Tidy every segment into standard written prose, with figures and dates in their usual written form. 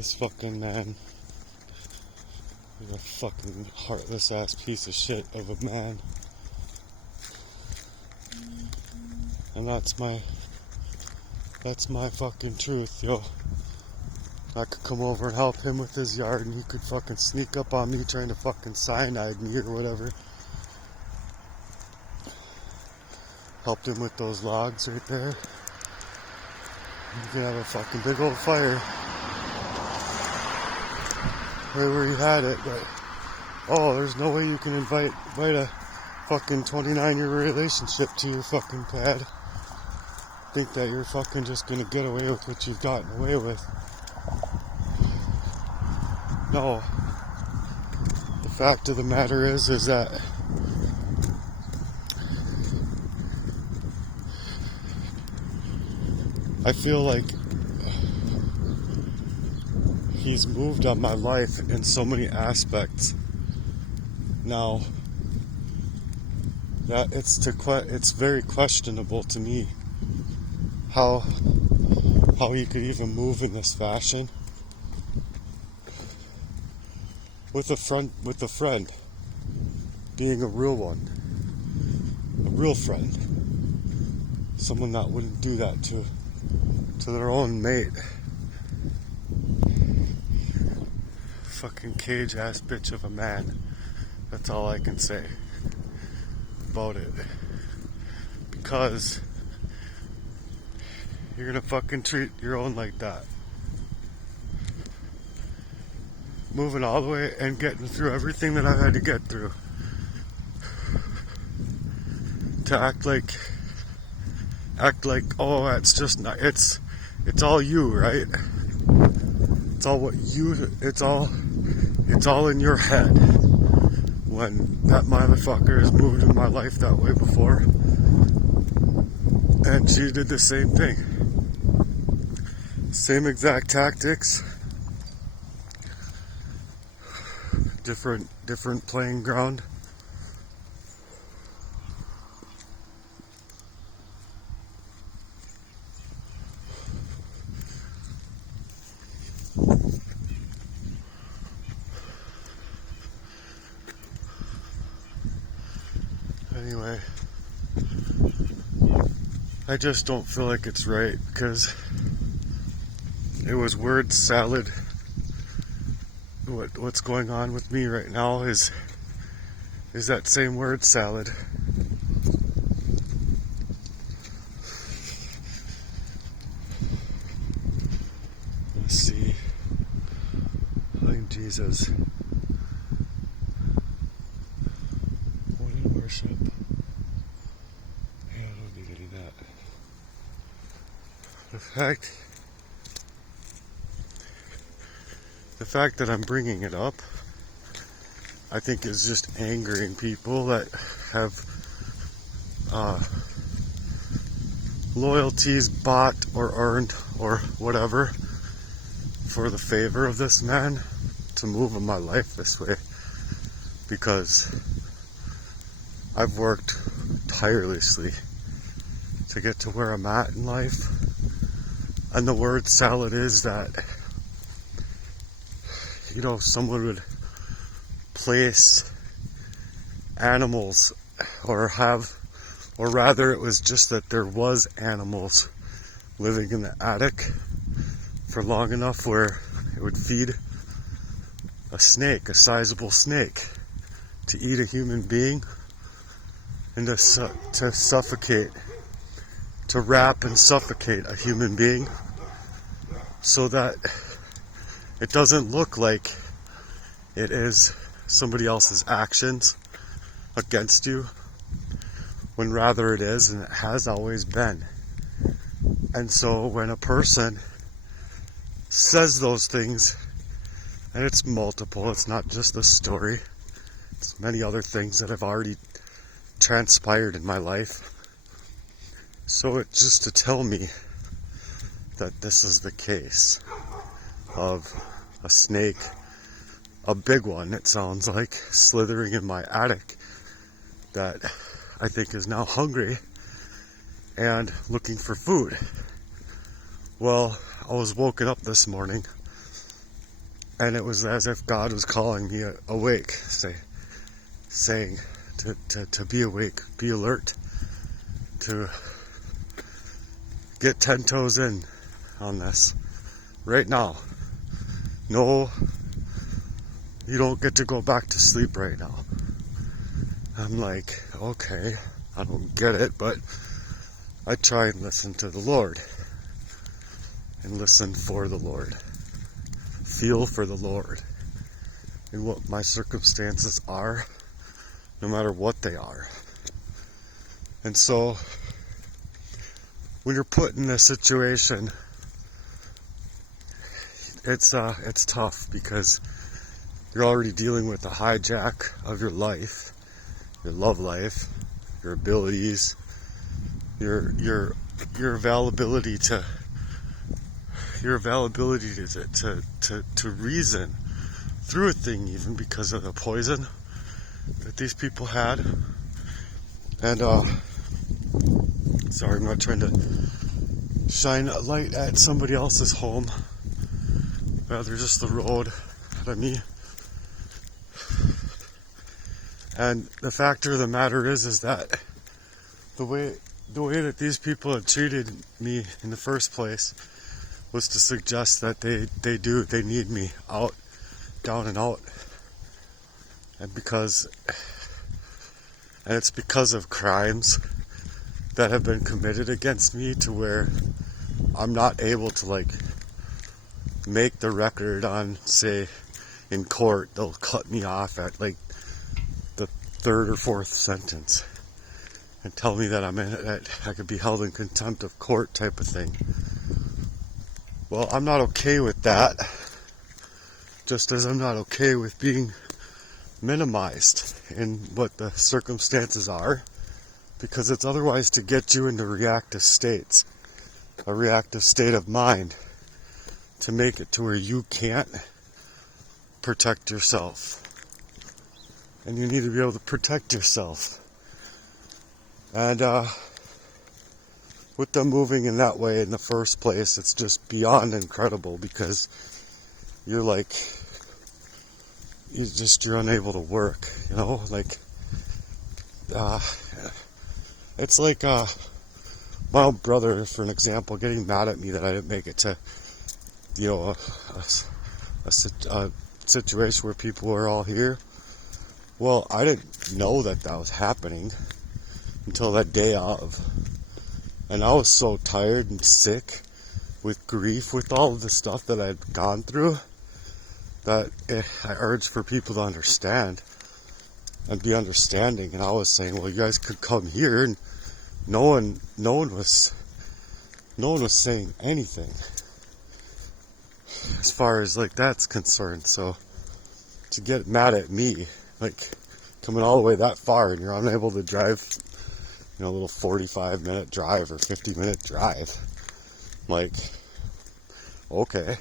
This fucking man is a fucking heartless ass piece of shit of a man. And that's my fucking truth, yo. I could come over and help him with his yard and he could fucking sneak up on me trying to fucking cyanide me or whatever. Helped him with those logs right there. You can have a fucking big old fire right where he had it, but there's no way you can invite a fucking 29-year relationship to your fucking pad. Think that you're fucking just gonna get away with what you've gotten away with. No. The fact of the matter is that I feel like he's moved on my life in so many aspects now that it's very questionable to me how he could even move in this fashion with a friend being a real one, a real friend, someone that wouldn't do that to their own mate. Fucking cage ass bitch of a man. That's all I can say about it. Because you're gonna fucking treat your own like that. Moving all the way and getting through everything that I've had to get through. To act like, oh, it's just not, it's all you, right? It's all it's all in your head. When that motherfucker has moved in my life that way before. And she did the same thing. Same exact tactics. Different playing ground. Anyway, I just don't feel like it's right because it was word salad. What's going on with me right now is that same word salad. Let's see. Find Jesus. What in worship? Yeah, I don't need any of that. The fact that I'm bringing it up, I think is just angering people that have loyalties bought or earned or whatever for the favor of this man to move in my life this way. Because I've worked tirelessly to get to where I'm at in life. And the word salad is that, someone would place animals or rather it was just that there was animals living in the attic for long enough where it would feed a snake, a sizable snake, to eat a human being and to suffocate, to wrap and suffocate a human being so that it doesn't look like it is somebody else's actions against you, when rather it is, and it has always been. And so when a person says those things, and it's multiple, it's not just the story, it's many other things that have already transpired in my life. So it's just to tell me that this is the case of a snake, a big one, it sounds like, slithering in my attic that I think is now hungry and looking for food. Well, I was woken up this morning And it was as if God was calling me awake, saying to be awake, be alert, to get 10 toes in on this right now. No, you don't get to go back to sleep right now. I'm like, okay, I don't get it, but I try and listen to the Lord and listen for the Lord, feel for the Lord and what my circumstances are, no matter what they are. And so when you're put in this situation, it's tough because you're already dealing with the hijack of your life, your love life, your abilities, your availability to reason through a thing, even because of the poison that these people had. And sorry, I'm not trying to shine a light at somebody else's home, rather just the road ahead of me. And the fact of the matter is that the way that these people have treated me in the first place was to suggest that they need me out, down and out. And it's because of crimes that have been committed against me to where I'm not able to make the record on, say, in court. They'll cut me off at the third or fourth sentence and tell me that that I could be held in contempt of court type of thing. Well, I'm not okay with that, just as I'm not okay with being minimized in what the circumstances are, because it's otherwise to get you into reactive states, a reactive state of mind, to make it to where you can't protect yourself. And you need to be able to protect yourself. And with them moving in that way in the first place, it's just beyond incredible, because you're unable to work, it's like my old brother, for an example, getting mad at me that I didn't make it to a situation where people were all here. Well, I didn't know that was happening until that day of. And I was so tired and sick with grief, with all of the stuff that I'd gone through, that I urged for people to understand and be understanding. And I was saying, well, you guys could come here, and no one was saying anything as far as that's concerned. So to get mad at me, coming all the way that far, and you're unable to drive, a little 45-minute drive or 50-minute drive, okay,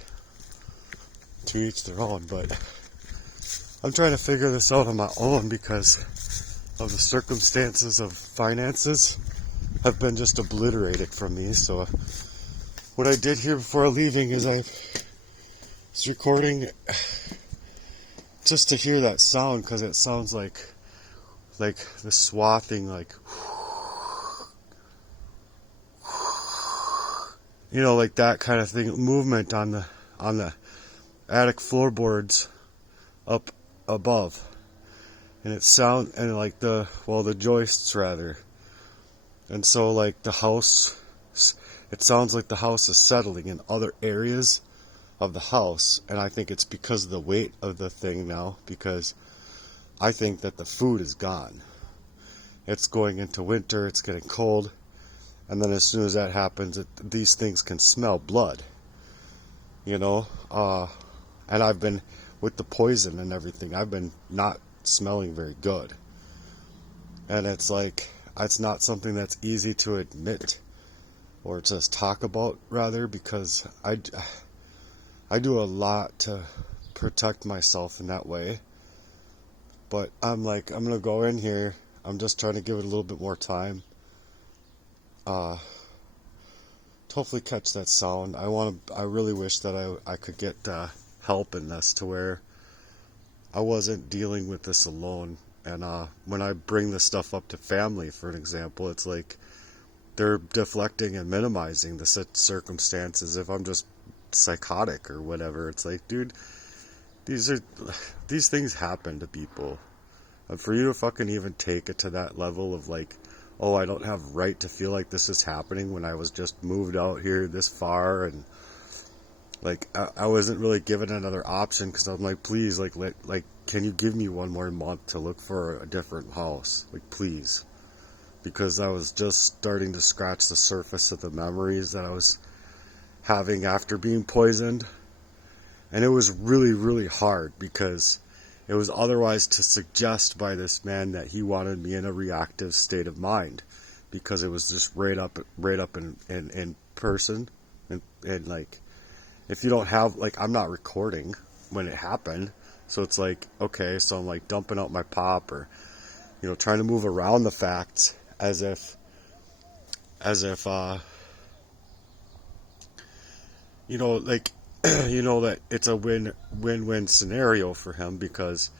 to each their own. But I'm trying to figure this out on my own because of the circumstances of finances have been just obliterated from me. So what I did here before leaving is I was recording just to hear that sound, because it sounds like the swathing, that kind of thing, movement on the attic floorboards up above, and it sound, and the joists rather, and so the house, it sounds like the house is settling in other areas of the house. And I think it's because of the weight of the thing now, because I think that the food is gone. It's going into winter, it's getting cold, and then as soon as that happens, these things can smell blood, and I've been, with the poison and everything, I've been not smelling very good. And it's not something that's easy to admit or just talk about, rather, because I do a lot to protect myself in that way. But I'm I'm going to go in here. I'm just trying to give it a little bit more time. To hopefully catch that sound. I really wish that I could get help in this to where I wasn't dealing with this alone. And when I bring this stuff up to family, for an example, it's like they're deflecting and minimizing the circumstances if I'm just psychotic or whatever. It's like, dude, these things happen to people. And for you to fucking even take it to that level of like, oh, I don't have right to feel like this is happening when I was just moved out here this far, and like I wasn't really given another option because I'm like, please, like can you give me one more month to look for a different house, like please, because I was just starting to scratch the surface of the memories that I was having after being poisoned. And it was really, really hard because it was otherwise to suggest by this man that he wanted me in a reactive state of mind, because it was just right up in person. And like, if you don't have, like, I'm not recording when it happened. So it's like, okay, so I'm like dumping out my pop, or, you know, trying to move around the facts as if, you know, like, you know, that it's a win-win scenario for him, because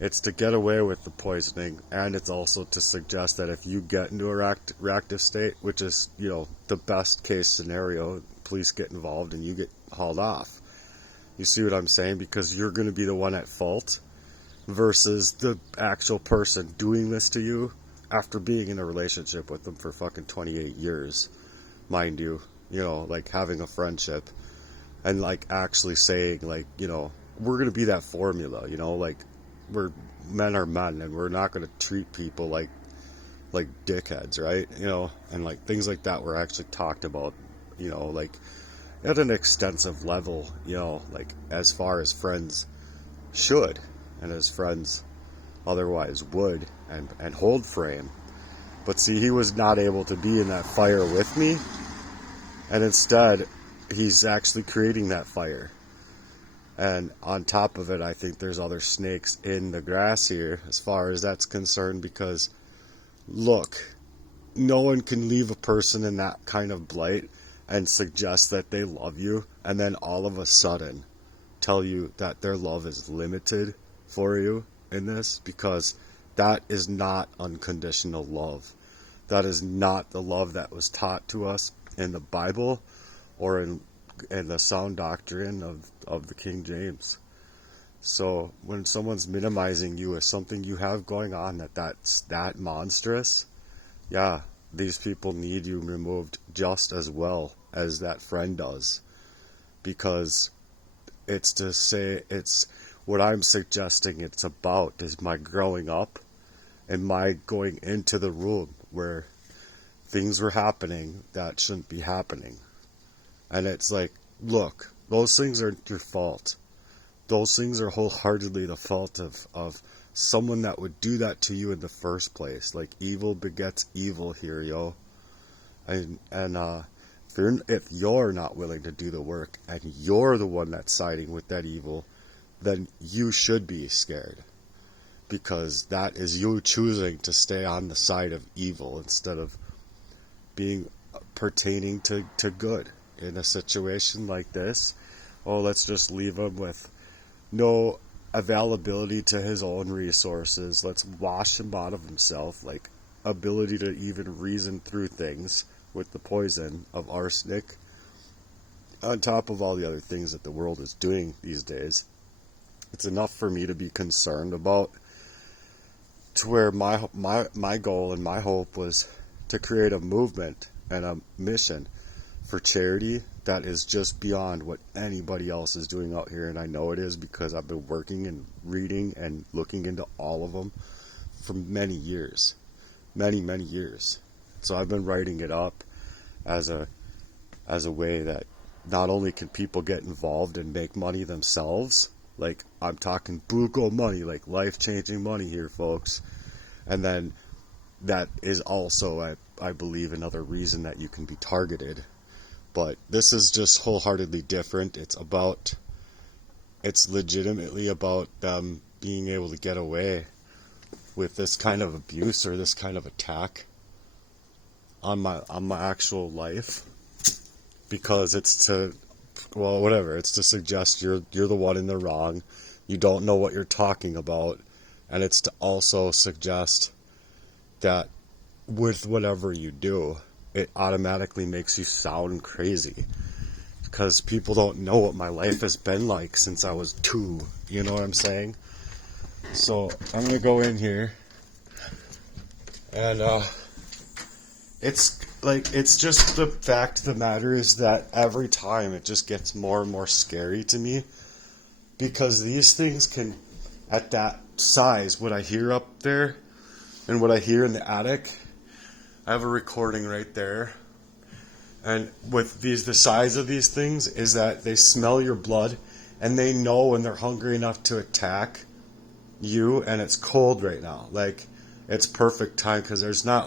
it's to get away with the poisoning, and it's also to suggest that if you get into a reactive state, which is, you know, the best case scenario, police get involved and you get hauled off. You see what I'm saying? Because you're going to be the one at fault versus the actual person doing this to you after being in a relationship with them for fucking 28 years, mind you, you know, like having a friendship. And like actually saying, like, you know, we're going to be that formula, you know, like men are men, and we're not going to treat people like dickheads, right? You know, and like things like that were actually talked about, you know, like at an extensive level, you know, like as far as friends should, and as friends otherwise would, and hold frame. But see, he was not able to be in that fire with me, and instead he's actually creating that fire. And on top of it, I think there's other snakes in the grass here as far as that's concerned, because look, no one can leave a person in that kind of blight and suggest that they love you, and then all of a sudden tell you that their love is limited for you in this, because that is not unconditional love. That is not the love that was taught to us in the Bible or in the sound doctrine of the King James. So when someone's minimizing you as something you have going on that's that monstrous, yeah, these people need you removed just as well as that friend does. Because it's to say, it's what I'm suggesting it's about is my growing up and my going into the room where things were happening that shouldn't be happening. And it's like, look, those things aren't your fault. Those things are wholeheartedly the fault of someone that would do that to you in the first place. Like, evil begets evil here, yo. And if you're not willing to do the work, and you're the one that's siding with that evil, then you should be scared. Because that is you choosing to stay on the side of evil instead of being pertaining to good. In a situation like this, oh, let's just leave him with no availability to his own resources. Let's wash him out of himself, like ability to even reason through things with the poison of arsenic, on top of all the other things that the world is doing these days. It's enough for me to be concerned about, to where my goal and my hope was to create a movement and a mission for charity that is just beyond what anybody else is doing out here. And I know it is, because I've been working and reading and looking into all of them for many years. Many years. So I've been writing it up as a way that not only can people get involved and make money themselves, like I'm talking buco money, like life-changing money here, folks. And then that is also, I believe, another reason that you can be targeted. But this is just wholeheartedly different. It's legitimately about them being able to get away with this kind of abuse or this kind of attack on my actual life, because it's to well, whatever. It's to suggest you're the one in the wrong. You don't know what you're talking about, and it's to also suggest that with whatever you do, it automatically makes you sound crazy. Because people don't know what my life has been like since I was 2. You know what I'm saying? So I'm going to go in here. And it's just the fact of the matter is that every time it just gets more and more scary to me. Because these things can, at that size, what I hear up there and what I hear in the attic, I have a recording right there. And with these, the size of these things is that they smell your blood and they know when they're hungry enough to attack you, and it's cold right now. Like, it's perfect time because there's not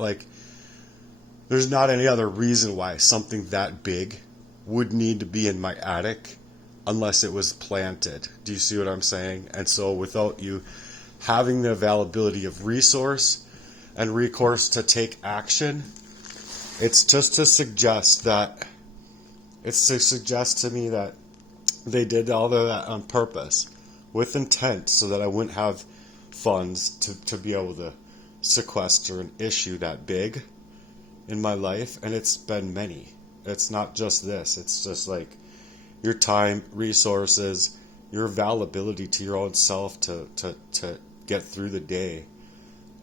any other reason why something that big would need to be in my attic unless it was planted. Do you see what I'm saying? And so without you having the availability of resource and recourse to take action, it's just to suggest that, it's to suggest to me that they did all of that on purpose, with intent, so that I wouldn't have funds to be able to sequester an issue that big in my life. And it's been many. It's not just this. It's just like your time, resources, your availability to your own self to get through the day,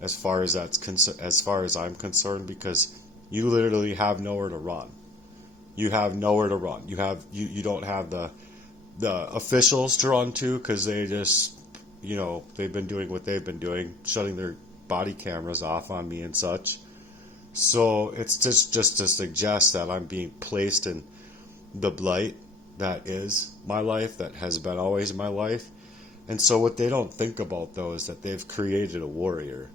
as far as I'm concerned, because you literally have nowhere to run. You have nowhere to run. You don't have the officials to run to, because they just, they've been doing what they've been doing, shutting their body cameras off on me and such. So it's just to suggest that I'm being placed in the blight that is my life, that has been always my life. And so what they don't think about, though, is that they've created a warrior.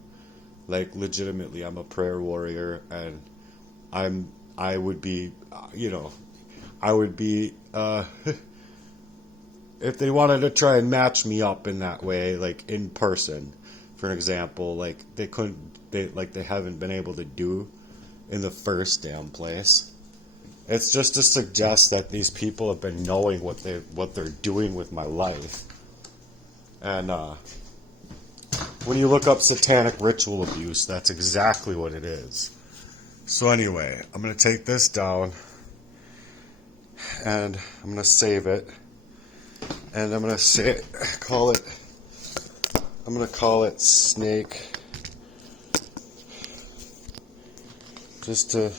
Like, legitimately, I'm a prayer warrior, and I would be, if they wanted to try and match me up in that way, like in person, for example, like they haven't been able to do in the first damn place. It's just to suggest that these people have been knowing what they're doing with my life. And when you look up satanic ritual abuse, that's exactly what it is. So anyway, I'm going to take this down, and I'm going to save it, and I'm going to call it Snake, just to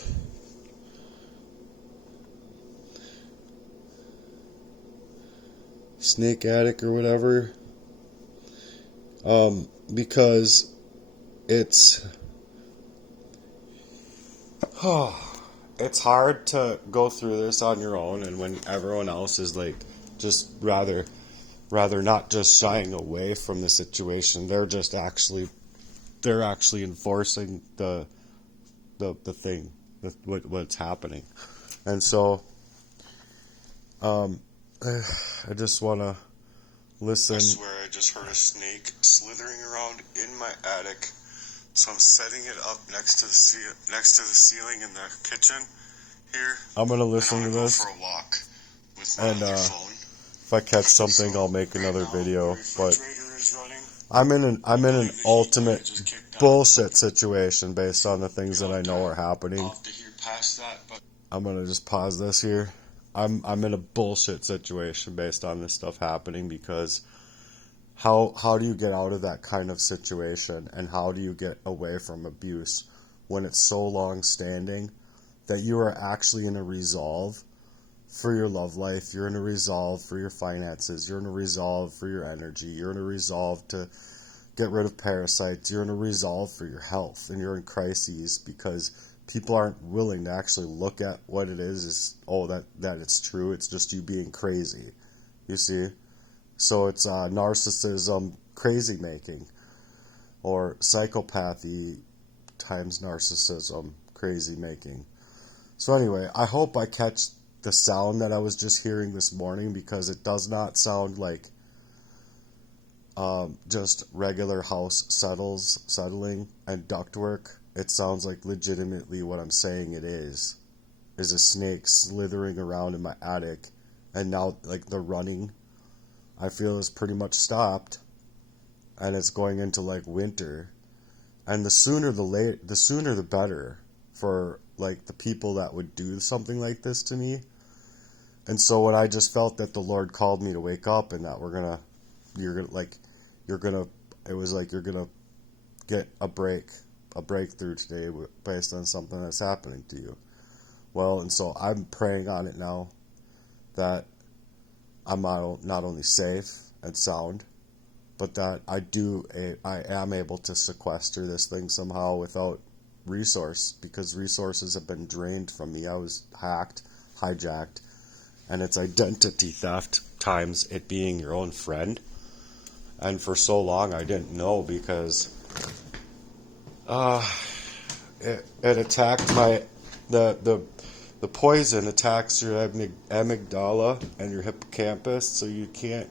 Snake Attic or whatever, because it's it's hard to go through this on your own, and when everyone else is like just rather not just shying away from the situation, they're actually enforcing the thing, what's happening. And so I just want to listen. I swear I just heard a snake slithering around in my attic. So I'm setting it up next to the ceiling in the kitchen here. I'm gonna listen to this. Go for a walk with my other phone. If I catch something, I'll make another video. But I'm in an ultimate bullshit situation based on the things that I know are happening. I'm gonna just pause this here. I'm in a bullshit situation based on this stuff happening, because how do you get out of that kind of situation, and how do you get away from abuse when it's so long standing that you are actually in a resolve for your love life, you're in a resolve for your finances, you're in a resolve for your energy, you're in a resolve to get rid of parasites, you're in a resolve for your health, and you're in crises because people aren't willing to actually look at what it is that it's true, it's just you being crazy, you see? So it's narcissism crazy making, or psychopathy times narcissism crazy making. So anyway, I hope I catch the sound that I was just hearing this morning, because it does not sound like just regular house settling and ductwork. It sounds like legitimately what I'm saying it is a snake slithering around in my attic And now, like, the running, I feel, is pretty much stopped, and it's going into like winter. And the sooner the better for like the people that would do something like this to me. And so when I just felt that the Lord called me to wake up, and that it was like you're gonna get a breakthrough today based on something that's happening to you. Well, and so I'm praying on it now, that I'm not only safe and sound, but that I am able to sequester this thing somehow without resource, because resources have been drained from me. I was hacked, hijacked, and it's identity theft times it being your own friend. And for so long I didn't know, because it attacked the poison attacks your amygdala and your hippocampus, so you can't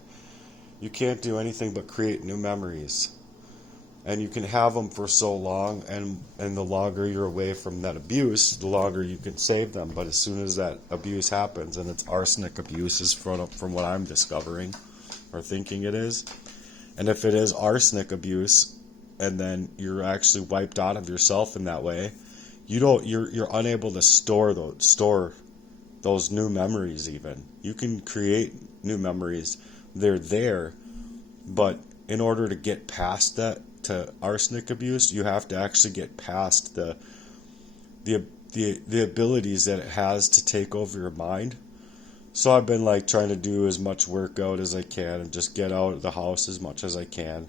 do anything but create new memories. And you can have them for so long, and the longer you're away from that abuse, the longer you can save them. But as soon as that abuse happens, and it's arsenic abuse is from what I'm discovering or thinking it is, and if it is arsenic abuse, and then you're actually wiped out of yourself in that way, you're unable to store those new memories. Even you can create new memories, they're there, but in order to get past that, to arsenic abuse, you have to actually get past the abilities that it has to take over your mind. So I've been like trying to do as much workout as I can, and just get out of the house as much as I can,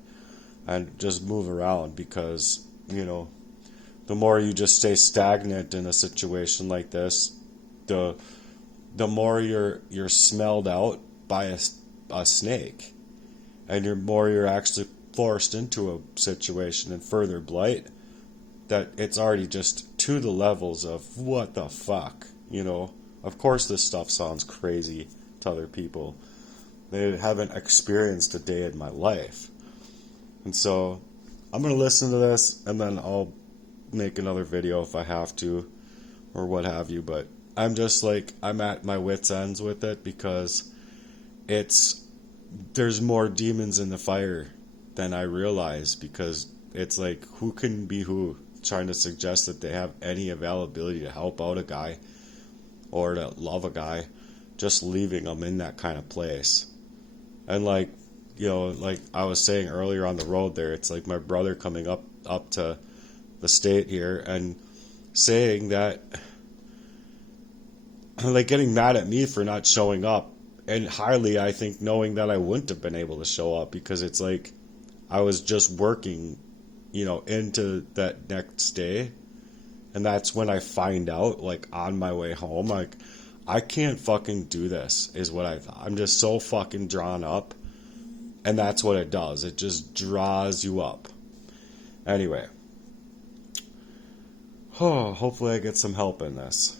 and just move around, because the more you just stay stagnant in a situation like this, the more you're smelled out by a snake, and you're actually forced into a situation and further blight, that it's already just to the levels of what the fuck. Of course this stuff sounds crazy to other people. They haven't experienced a day in my life. And so I'm going to listen to this, and then I'll make another video if I have to, or what have you. But I'm just like, I'm at my wit's ends with it, because there's more demons in the fire than I realize, because it's like, who can be who trying to suggest that they have any availability to help out a guy or to love a guy, just leaving them in that kind of place. And like I was saying earlier on the road there, it's like my brother coming up to the state here and saying that, like, getting mad at me for not showing up, and highly, I think, knowing that I wouldn't have been able to show up, because it's like I was just working into that next day. And that's when I find out, like, on my way home, like, I can't fucking do this, is what I thought. I'm just so fucking drawn up. And that's what it does. It just draws you up. Anyway. Hopefully I get some help in this.